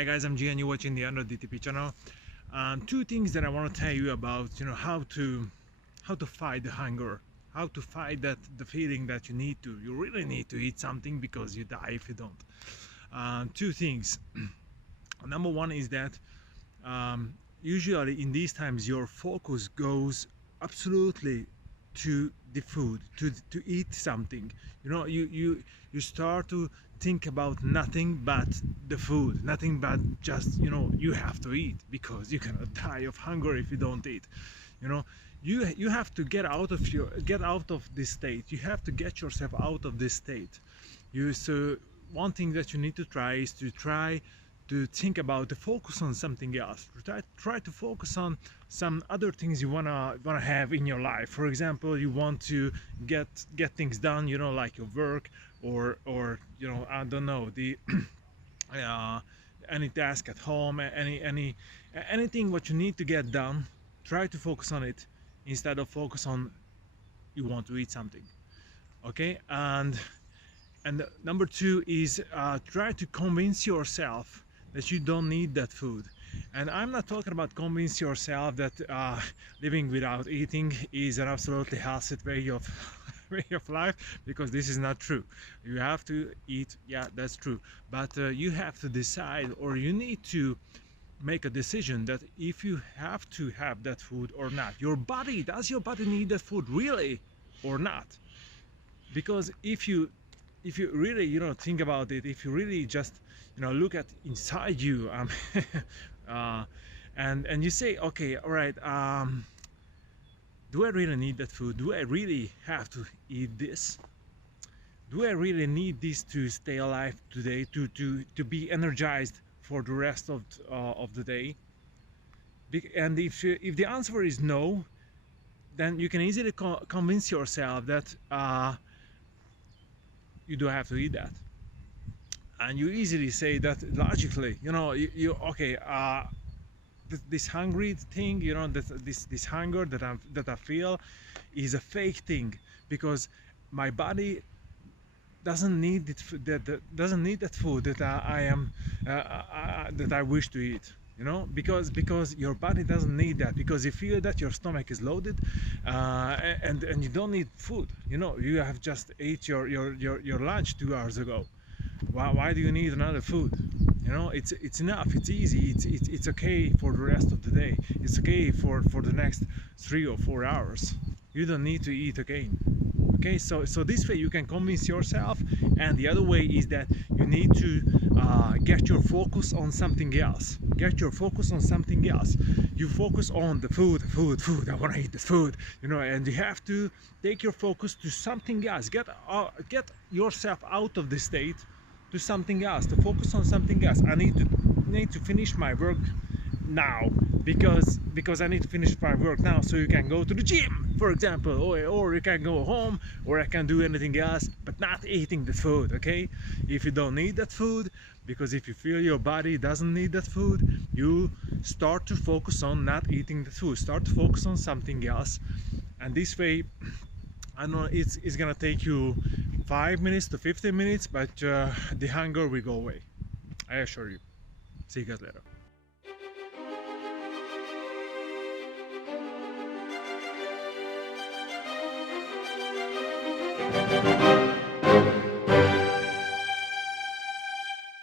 Hi guys, I'm G and you're watching the Under DTP channel. Two things that I want to tell you about, how to fight the hunger, how to fight the feeling that you really need to eat something because you die if you don't. Two things. Number one is that usually in these times your focus goes absolutely to the food, to eat something. You start to think about nothing but the food, nothing but just you have to eat because you cannot die of hunger if you don't eat. you know you have to get out of this state. You have to get yourself out of this state. So one thing that you need to try is to think about, to focus on something else. Try to focus on some other things you wanna have in your life. For example, you want to get things done, like your work, or I don't know, the uh, any task at home, anything what you need to get done. Try to focus on it instead of focus on you want to eat something. Okay, and number two is try to convince yourself that you don't need that food. And I'm not talking about convince yourself that living without eating is an absolutely healthy way of way of life, because this is not true. You have to eat, yeah, that's true, but you have to decide, or you need to make a decision that if you have to have that food or not. Does your body need that food really or not? Because if you really think about it, if you really just look at inside you, uh, and you say, okay, all right, do I really need that food? Do I really have to eat this? Do I really need this to stay alive today, to be energized for the rest of the day? And if the answer is no, then you can easily convince yourself that you do have to eat that. And you easily say that logically, you okay, this hungry thing, this hunger that I feel is a fake thing, because my body doesn't need doesn't need that food that I am that I wish to eat. Because your body doesn't need that, because you feel that your stomach is loaded, and you don't need food. You have just ate your lunch 2 hours ago. Why do you need another food? It's enough. It's easy. It's okay for the rest of the day. It's okay for the next 3 or 4 hours. You don't need to eat again. Okay, so this way you can convince yourself. And the other way is that you need to get your focus on something else. You focus on the food. I want to eat this food. And you have to take your focus to something else. Get yourself out of this state to something else, to focus on something else. I need to finish my work now, because I need to finish my work now, so you can go to the gym, for example, or you can go home, or I can do anything else, but not eating the food. Okay, if you don't need that food, because if you feel your body doesn't need that food, you start to focus on not eating the food, start to focus on something else. And this way, I know it's gonna take you 5 minutes to 15 minutes, but the hunger will go away, I assure you. See you guys later.